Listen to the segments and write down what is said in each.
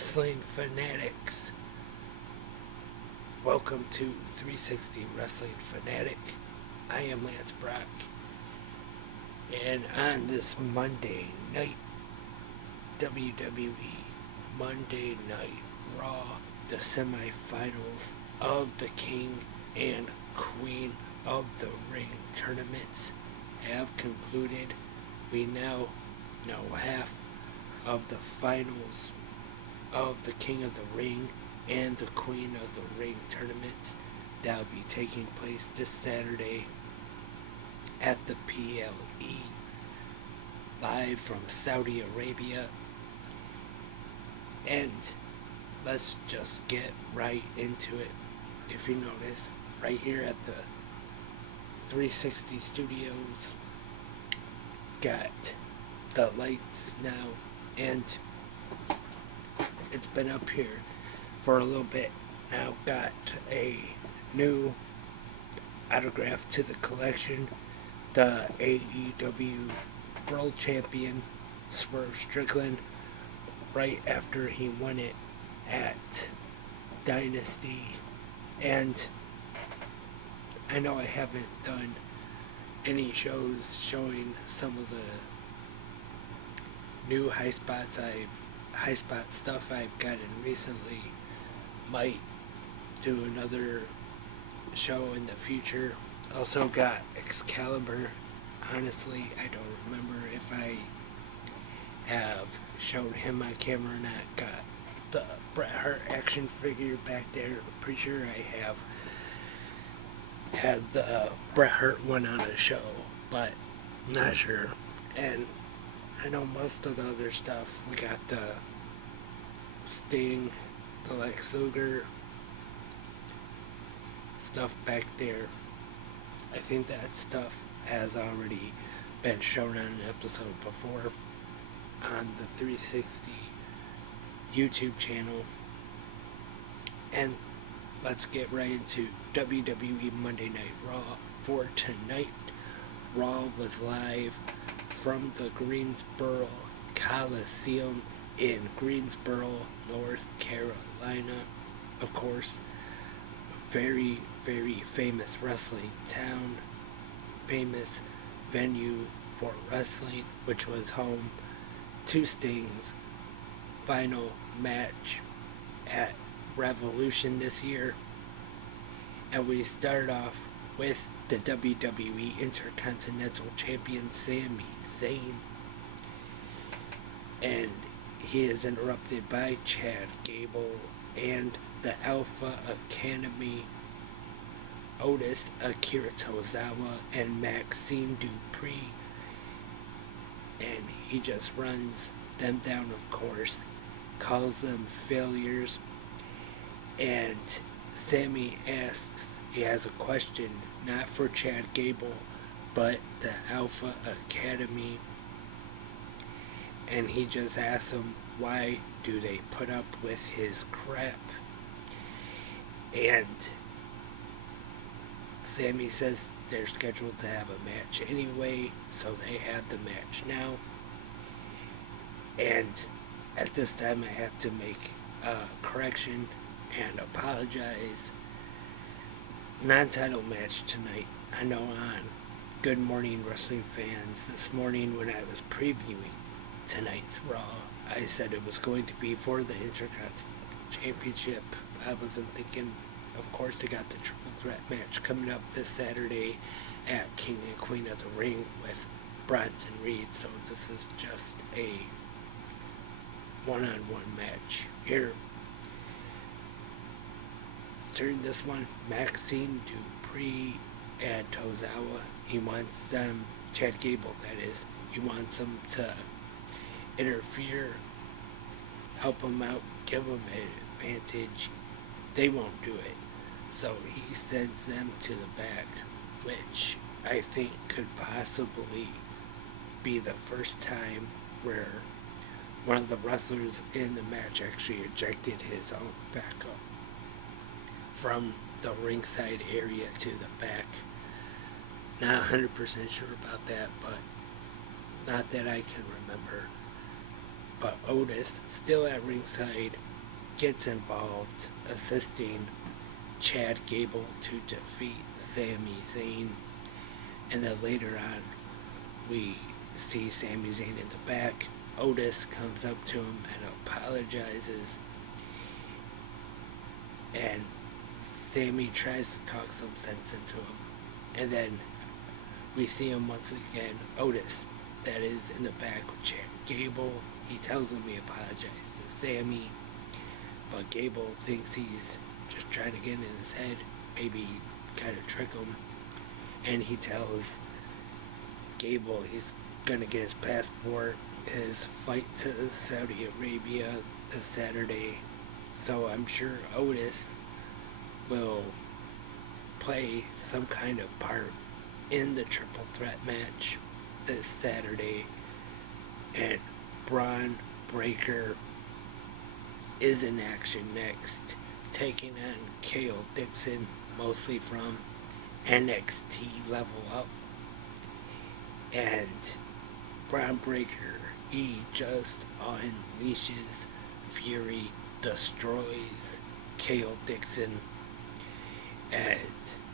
Wrestling Fanatics. Welcome to 360 Wrestling Fanatic. I am Lance Brock. And on this Monday night, WWE Monday Night RAW, the semifinals of the King and Queen of the Ring tournaments have concluded. We now know half of the finals of the King of the Ring and the Queen of the Ring tournaments that will be taking place this Saturday at the PLE, live from Saudi Arabia. And let's just get right into it. If you notice, right here at the 360 Studios, got the lights now, and it's been up here for a little bit now. Got a new autograph to the collection. The AEW World Champion Swerve Strickland, right after he won it at Dynasty. And I know I haven't done any shows showing some of the new high spot stuff I've gotten recently. Might do another show in the future. Also got Excalibur. Honestly, I don't remember if I have shown him on camera or not. Got the Bret Hart action figure back there. I'm pretty sure I have had the Bret Hart one on a show, but not sure. And I know most of the other stuff. We got the Sting, the Lex Luger stuff back there. I think that stuff has already been shown on an episode before on the 360 YouTube channel. And let's get right into WWE Monday Night RAW for tonight. Raw was live from the Greensboro Coliseum in Greensboro, North Carolina. Of course, very, very famous wrestling town, famous venue for wrestling, which was home to Sting's final match at Revolution this year. And we start off with the WWE Intercontinental Champion Sami Zayn, and he is interrupted by Chad Gable and the Alpha Academy, Otis, Akira Tozawa, and Maxine Dupree, and he just runs them down, of course, calls them failures. And Sammy asks, he has a question, not for Chad Gable, but the Alpha Academy. And he just asks them, why do they put up with his crap? And Sammy says they're scheduled to have a match anyway, so they have the match now. And at this time I have to make a correction and apologize. Non-title match tonight. I know on Good Morning Wrestling Fans this morning when I was previewing tonight's Raw, I said it was going to be for the Intercontinental Championship. I wasn't thinking, of course, they got the triple threat match coming up this Saturday at King and Queen of the Ring with Bronson Reed, so this is just a one-on-one match here. During this one, Maxine Dupree and Tozawa, he wants them, Chad Gable that is, he wants them to interfere, help him out, give him an advantage. They won't do it, so he sends them to the back, which I think could possibly be the first time where one of the wrestlers in the match actually ejected his own backup from the ringside area to the back. Not 100% sure about that, but not that I can remember. But Otis, still at ringside, gets involved assisting Chad Gable to defeat Sami Zayn. And then later on, we see Sami Zayn in the back. Otis comes up to him and apologizes. And Sami tries to talk some sense into him. And then we see him once again, Otis, that is in the back with Chad Gable. He tells him he apologized to Sami. But Gable thinks he's just trying to get in his head, maybe kind of trick him. And he tells Gable he's going to get his passport, his flight to Saudi Arabia this Saturday. So I'm sure Otis will play some kind of part in the triple threat match this Saturday. And Braun Breaker is in action next, taking on Kale Dixon, mostly from NXT Level Up. And Braun Breaker, he just unleashes fury, destroys Kale Dixon, and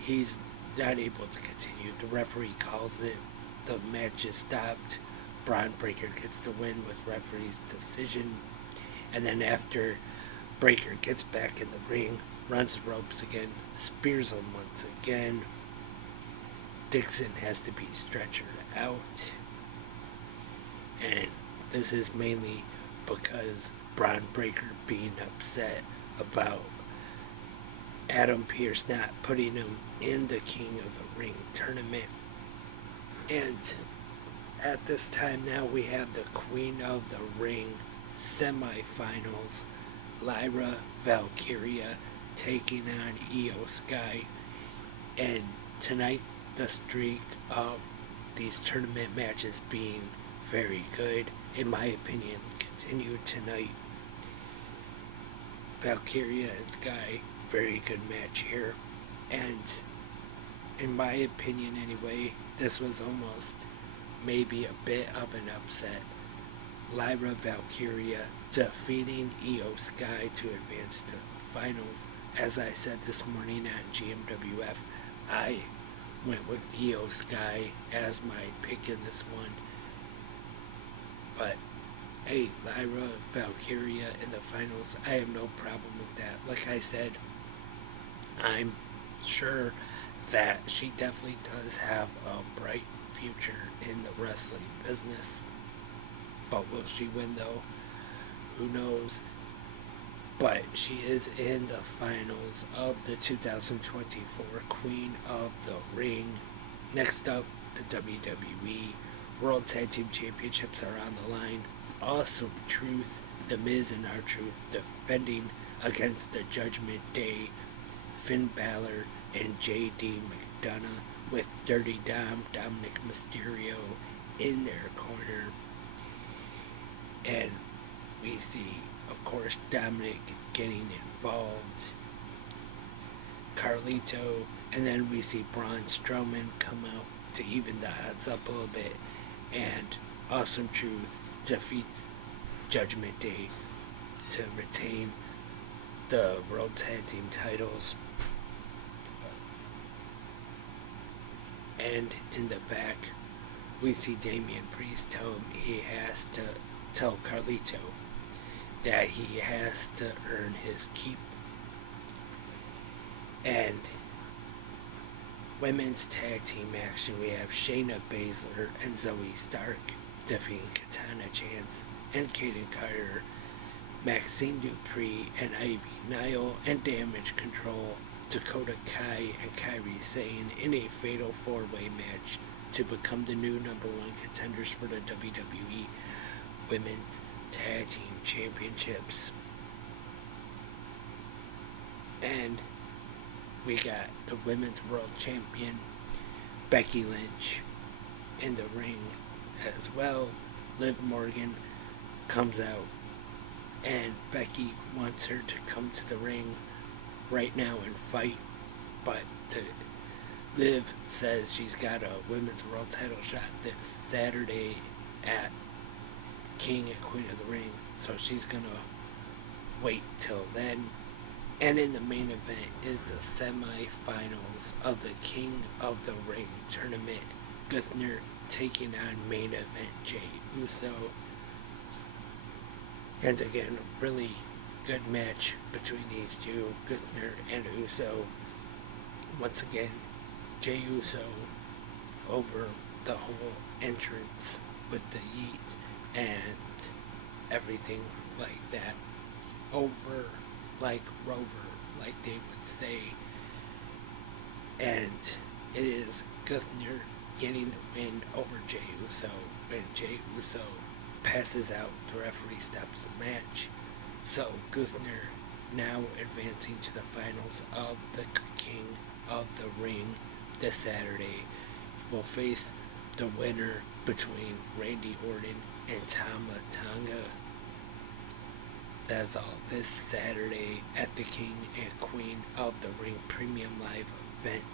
he's not able to continue. The referee calls it. The match is stopped. Braun Breaker gets the win with referee's decision. And then after Breaker gets back in the ring, runs the ropes again, spears him once again. Dixon has to be stretchered out. And this is mainly because Braun Breaker being upset about Adam Pearce not putting him in the King of the Ring tournament. And at this time now we have the Queen of the Ring semifinals, Lyra Valkyria taking on Io Sky. And tonight the streak of these tournament matches being very good, in my opinion, continued tonight. Valkyria and Sky, very good match here. And in my opinion anyway, this was almost maybe a bit of an upset. Lyra Valkyria defeating Io Sky to advance to finals. As I said this morning at GMWF, I went with Io Sky as my pick in this one. But hey, Lyra Valkyria in the finals, I have no problem with that. Like I said, I'm sure that she definitely does have a bright future in the wrestling business. But will she win though? Who knows? But she is in the finals of the 2024 Queen of the Ring. Next up, the WWE World Tag Team Championships are on the line. Awesome Truth, The Miz and R-Truth defending against the Judgment Day, Finn Balor and J.D. McDonough, with Dirty Dom, Dominic Mysterio, in their corner. And we see, of course, Dominic getting involved, Carlito, and then we see Braun Strowman come out to even the odds up a little bit, and Awesome Truth defeats Judgment Day to retain the World Tag Team titles. And in the back, we see Damian Priest tell him he has to tell Carlito that he has to earn his keep. And women's tag team action, we have Shayna Baszler and Zoe Stark defeating Katana Chance and Kaden Carter, Maxine Dupree and Ivy Nile and Damage Control, Dakota Kai and Kairi Sane in a fatal four-way match to become the new number one contenders for the WWE Women's Tag Team Championships. And we got the Women's World Champion Becky Lynch in the ring as well. Liv Morgan comes out and Becky wants her to come to the ring right now and fight, but Liv says she's got a women's world title shot this Saturday at King and Queen of the Ring, so she's gonna wait till then. And in the main event is the semi-finals of the King of the Ring tournament. Gunther taking on main event Jey Uso. And again, a really good match between these two, Gunther and Uso. Once again, Jey Uso over the whole entrance with the yeet and everything like that. Over like Rover, like they would say. And it is Gunther getting the win over Jey Uso when Jey Uso passes out. The referee stops the match. So Gunther now advancing to the finals of the King of the Ring this Saturday. Will face the winner between Randy Orton and Tama Tonga. That's all this Saturday at the King and Queen of the Ring Premium Live event.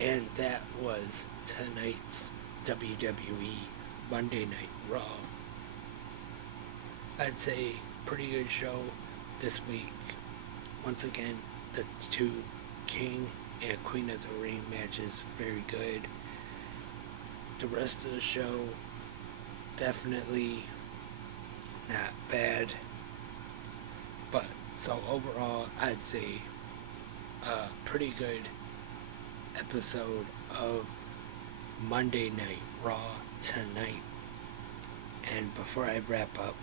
And that was tonight's WWE Monday Night Raw. I'd say pretty good show this week. Once again, the two King and Queen of the Ring matches very good. The rest of the show definitely not bad. But so overall, I'd say a pretty good episode of Monday Night Raw tonight. And before I wrap up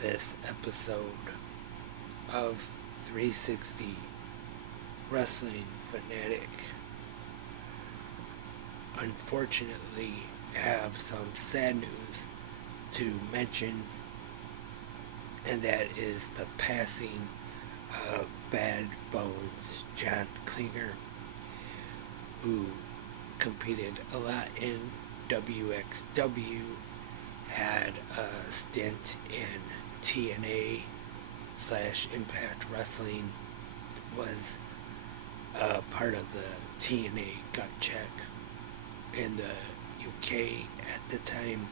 this episode of 360 Wrestling Fanatic, unfortunately have some sad news to mention, and that is the passing of Bad Bones John Klinger, who competed a lot in WXW, had a stint in TNA / Impact Wrestling, was part of the TNA Gut Check in the UK at the time.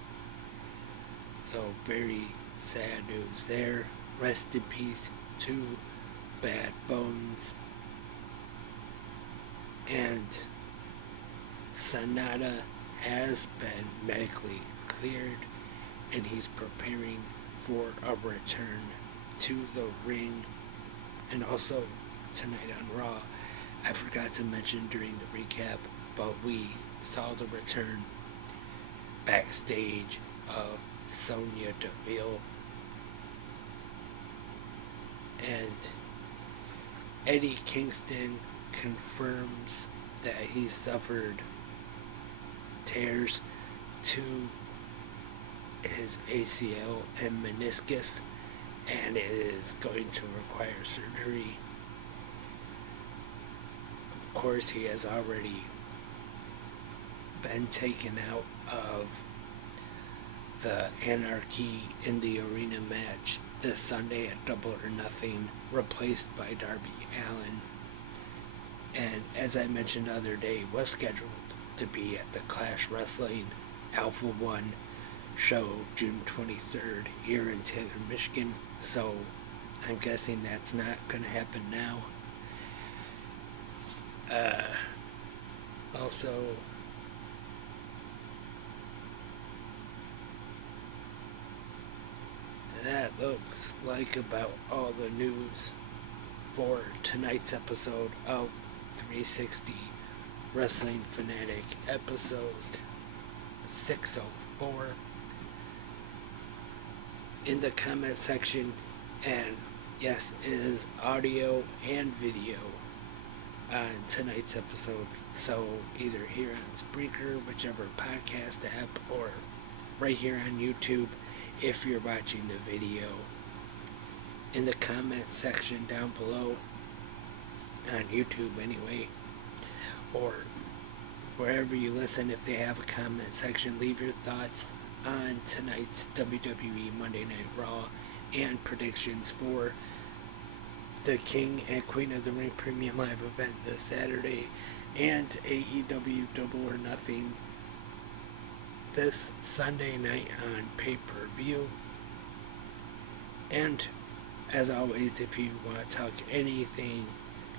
So very sad news there. Rest in peace to Bad Bones. And Sonata has been medically cleared, and he's preparing for a return to the ring. And also tonight on Raw, I forgot to mention during the recap, but we saw the return backstage of Sonya Deville, and Eddie Kingston confirms that he suffered tears to his ACL and meniscus, and it is going to require surgery. Of course, he has already been taken out of the Anarchy in the Arena match this Sunday at Double or Nothing, replaced by Darby Allin. And as I mentioned the other day, was scheduled to be at the Clash Wrestling Alpha 1 show June 23rd here in Taylor, Michigan. So I'm guessing that's not going to happen now. Also, that looks like about all the news for tonight's episode of 360 Wrestling Fanatic, episode 604. In the comment section, and yes, it is audio and video on tonight's episode, so either here on Spreaker, whichever podcast app, or right here on YouTube if you're watching the video. In the comment section down below, on YouTube anyway, or wherever you listen, if they have a comment section, leave your thoughts on tonight's WWE Monday Night Raw and predictions for the King and Queen of the Ring Premium Live event this Saturday, and AEW Double or Nothing this Sunday night on pay-per-view. And as always, if you want to talk anything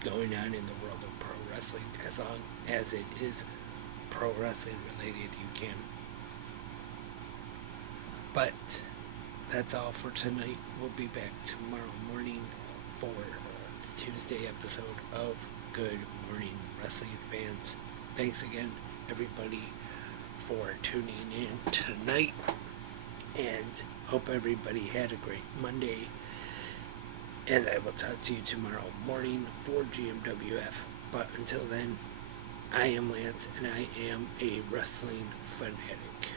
going on in the world of pro wrestling, as long as it is pro wrestling related, you can. But that's all for tonight. We'll be back tomorrow morning for the Tuesday episode of Good Morning Wrestling Fans. Thanks again, everybody, for tuning in tonight, and hope everybody had a great Monday. And I will talk to you tomorrow morning for GMWF. But until then, I am Lance, and I am a wrestling fanatic.